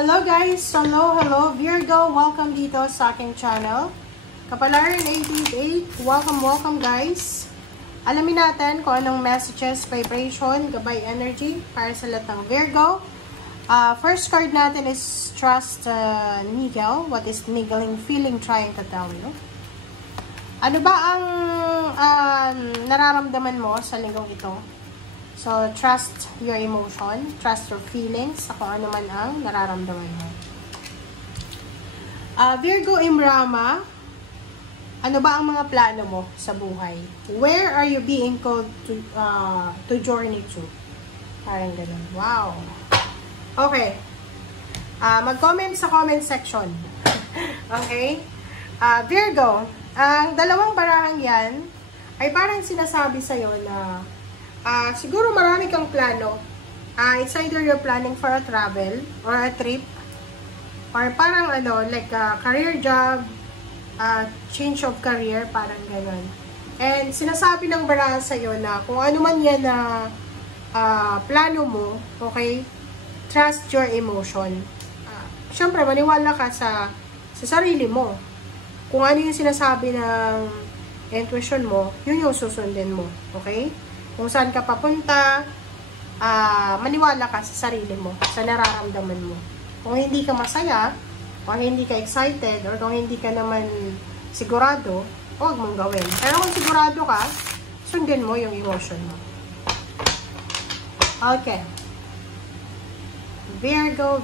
Hello guys! Hello! Virgo, welcome dito sa aking channel. Kapalaran 888, welcome guys. Alamin natin kung anong messages, vibration, gabay energy para sa lahat ng Virgo. First card natin is Trust Nigel. What is niggling feeling trying to tell you? Ano ba ang nararamdaman mo sa linggong ito? So, trust your emotion, trust your feelings, sa kung ano man ang nararamdaman mo. Virgo Imrama, ano ba ang mga plano mo sa buhay? Where are you being called to journey to? Parang ganun. Wow! Okay. Mag-comment sa comment section. Okay? Virgo, ang dalawang barahang yan ay parang sinasabi sa'yo na siguro marami kang plano. It's either you're planning for a travel or a trip or parang like a career job, change of career, parang gano'n. And sinasabi ng baraha sa'yo na kung ano man yan na plano mo, okay, trust your emotion. Siyempre, maniwala ka sa sarili mo. Kung ano yung sinasabi ng intuition mo, yun yung susundin mo, okay? Kung saan ka papunta, maniwala ka sa sarili mo, sa nararamdaman mo. Kung hindi ka masaya, kung hindi ka excited, or kung hindi ka naman sigurado, huwag mong gawin. Pero kung sigurado ka, sundin mo yung emotion mo. Okay. Virgo.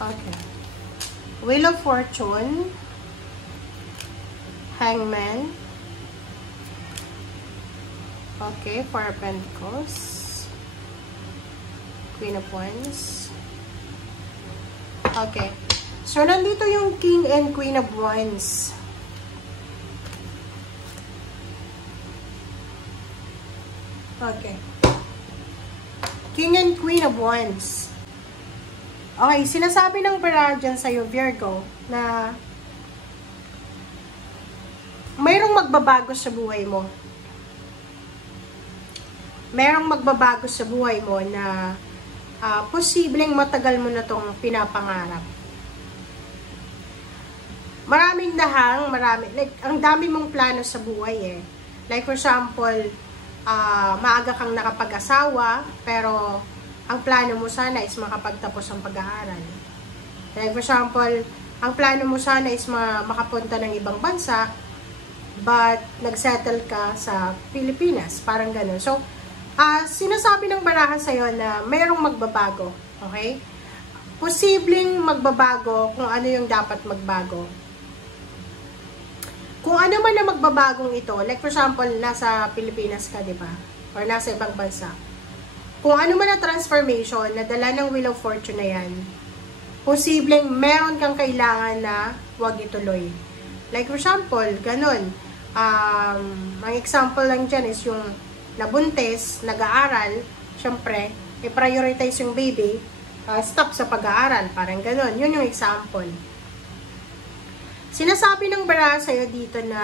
Okay. Wheel of Fortune, Hangman, okay, Four of Pentacles, Queen of Wands. Okay. So, nandito yung King and Queen of Wands. Okay. King and Queen of Wands. Okay, sinasabi ng baraha dyan sa'yo, Virgo, na mayroong magbabago sa buhay mo. Mayroong magbabago sa buhay mo na posibleng matagal mo na itong pinapangarap. Maraming dahang, like, ang dami mong plano sa buhay eh. Like for example, maaga kang nakapag-asawa, pero ang plano mo sana is makapagtapos ang pag-aaral. Like for example, ang plano mo sana is makapunta ng ibang bansa, but nagsettle ka sa Pilipinas. Parang gano'n. So, sinasabi ng baraha sa'yo na mayroong magbabago. Okay? Posibleng magbabago kung ano yung dapat magbago. Kung ano man na magbabagong ito, like for example, nasa Pilipinas ka, di ba? Or nasa ibang bansa. Kung ano man na transformation na dala ng Wheel of Fortune na yan, posibleng meron kang kailangan na huwag ituloy. Like for example, ganun. Ang example lang dyan is yung nabuntis, nag-aaral, syempre, i-prioritize yung baby, stop sa pag-aaral, parang ganun. Yun yung example. Sinasabi ng baraha sa'yo dito na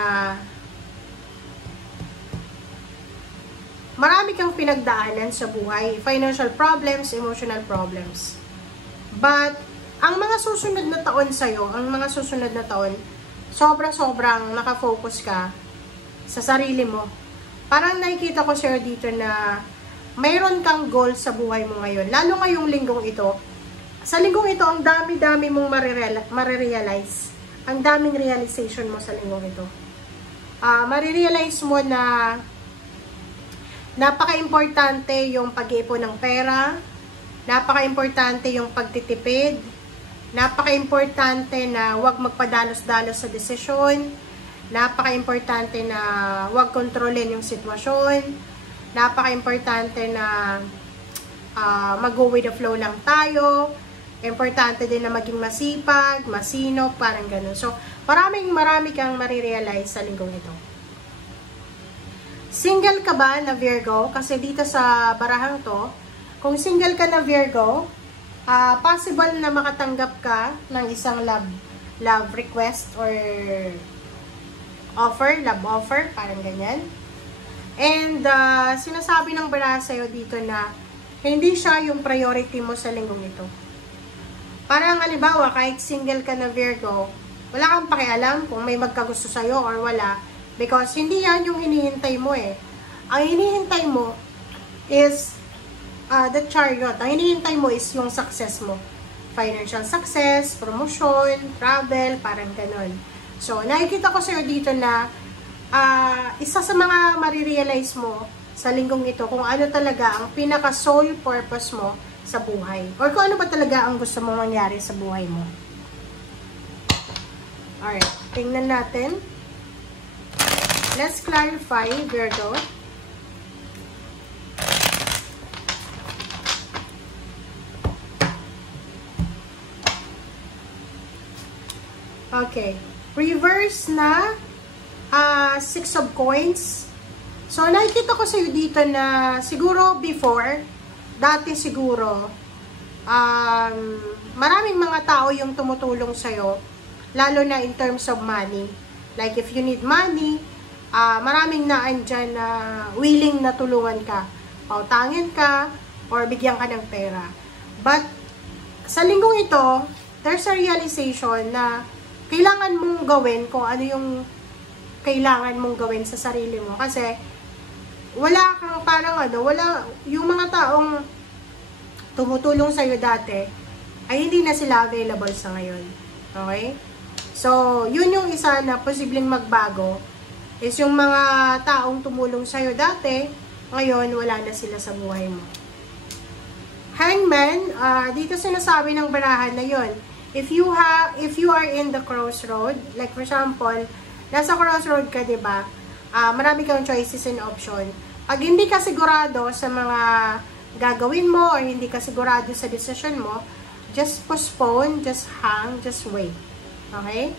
marami kang pinagdaanan sa buhay, financial problems, emotional problems. But, ang mga susunod na taon sa'yo, sobrang nakafocus ka sa sarili mo. Parang nakikita ko sa'yo dito na mayroon kang goal sa buhay mo ngayon. Lalo ngayong linggong ito. Sa linggong ito, ang dami-dami mong marirealize. Ang daming realization mo sa linggong ito. Marirealize mo na napaka-importante yung pag-iipon ng pera, napaka-importante yung pagtitipid, napaka-importante na huwag magpadalos-dalos sa desisyon, napaka-importante na huwag kontrolin yung sitwasyon, napaka-importante na mag-go with the flow lang tayo, importante din na maging masipag, masinop, parang ganun. So, marami kang marirealize sa linggong ito. Single ka ba na Virgo? Kasi dito sa barahang to, kung single ka na Virgo, possible na makatanggap ka ng isang love love request or offer, love offer, parang ganyan. And sinasabi ng baraha sa'yo dito na hindi siya yung priority mo sa linggong ito. Parang halimbawa, kahit single ka na Virgo, wala kang pakialam kung may magkagusto sa'yo or wala. Because hindi yan yung hinihintay mo eh. Ang hinihintay mo is the Chariot. Ang hinihintay mo is yung success mo. Financial success, promotion, travel, parang ganon. So, nakikita ko sa'yo dito na isa sa mga marirealize mo sa linggong ito kung ano talaga ang pinaka-soul purpose mo sa buhay. Or kung ano ba talaga ang gusto mong mangyari sa buhay mo. Alright, tingnan natin. Let's clarify, Virgo. Okay. Reverse na 6 of coins. So, nakikita ko sa'yo dito na siguro before, dati siguro, maraming mga tao yung tumutulong sa'yo, lalo na in terms of money. Like, if you need money, maraming na andyan na willing na tulungan ka. Pautangin ka, or bigyan ka ng pera. But, sa linggong ito, there's a realization na kailangan mong gawin kung ano yung kailangan mong gawin sa sarili mo. Kasi, wala kang parang wala, yung mga taong tumutulong sa'yo dati, ay hindi na sila available sa ngayon. Okay? So, yun yung isa na posibleng magbago, is yung mga taong tumulong sa'yo dati, ngayon, wala na sila sa buhay mo. Hangman, dito sinasabi ng barahan na yun, if you are in the crossroad, like for example, nasa crossroad ka, diba? Marami kang choices and option. Pag hindi ka sigurado sa mga gagawin mo or hindi ka sigurado sa decision mo, just postpone, just hang, just wait. Okay?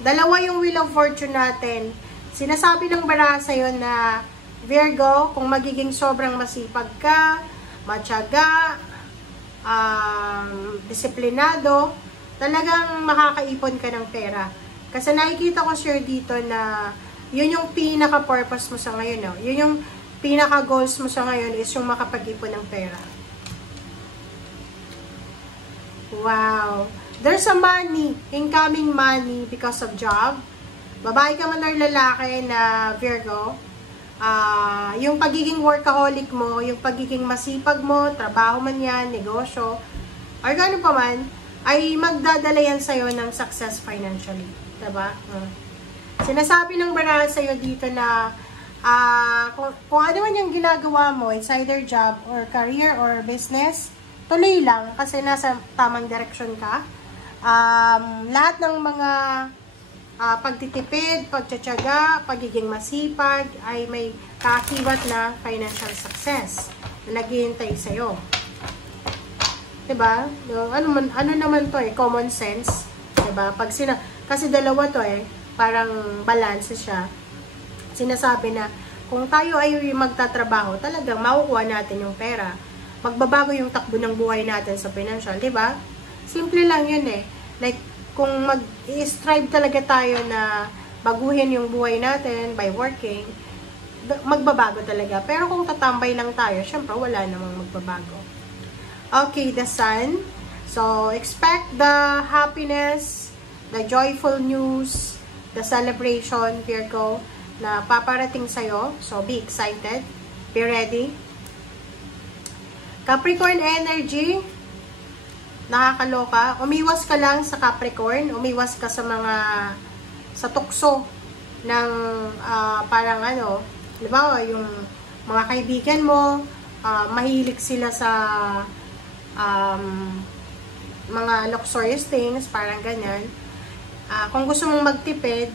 Dalawa yung Wheel of Fortune natin. Sinasabi ng baraha sa'yo na, Virgo, kung magiging sobrang masipag ka, matyaga, disiplinado, talagang makakaipon ka ng pera. Kasi nakikita ko sure dito na yun yung pinaka-purpose mo sa ngayon. No? Yun yung pinaka-goals mo sa ngayon is yung makapag-ipon ng pera. Wow! There's a money, incoming money because of job. Babae ka man or lalaki na Virgo, yung pagiging workaholic mo, yung pagiging masipag mo, trabaho man yan, negosyo, or gano'n pa man, ay magdadala yan sa'yo ng success financially. Diba? Sinasabi ng baraha sa'yo dito na kung ano man yung ginagawa mo, it's either job or career or business, tuloy lang kasi nasa tamang direksyon ka. Lahat ng mga pagtitipid, pagtsatsaga, pagiging masipag ay may kakibat na financial success na naghihintay sa'yo. Diba? Ano naman to common sense. Diba? Kasi dalawa to parang balance siya. Sinasabi na, kung tayo ay magtatrabaho, talagang makukuha natin yung pera. Magbabago yung takbo ng buhay natin sa financial, diba? Simple lang yun Like, kung mag-strive talaga tayo na baguhin yung buhay natin by working, magbabago talaga. Pero kung tatambay lang tayo, syempre wala namang magbabago. Okay, the Sun. So, expect the happiness, the joyful news, the celebration, Virgo, na paparating sa'yo. So, be excited. Be ready. Capricorn energy, nakakaloka. Umiwas ka lang sa Capricorn. Umiwas ka sa sa tukso ng parang halimbawa, yung mga kaibigan mo, mahilig sila sa mga luxurious things, parang ganyan. Kung gusto mong magtipid,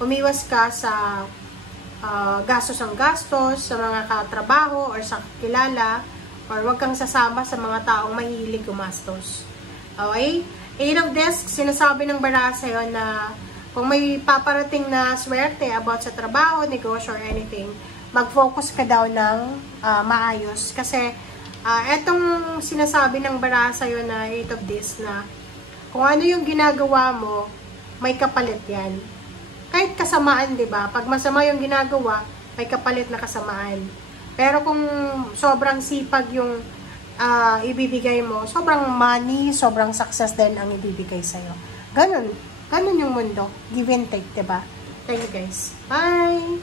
umiwas ka sa gastos ang gastos, sa mga katrabaho or sa kilala, or wag kang sasama sa mga taong mahilig gumastos. Okay? 8 of Discs, sinasabi ng baraha sa'yo na kung may paparating na swerte about sa trabaho, negosyo, or anything, mag-focus ka daw ng maayos. Kasi, etong sinasabi ng baraha sa'yo na 8 of Discs na Kung ano yung ginagawa mo, may kapalit yan. Kahit kasamaan, di ba? Pag masama yung ginagawa, may kapalit na kasamaan. Pero kung sobrang sipag yung ibibigay mo, sobrang money, sobrang success din ang ibibigay sa'yo. Ganun yung mundo. Give and take, di ba? Thank you guys. Bye!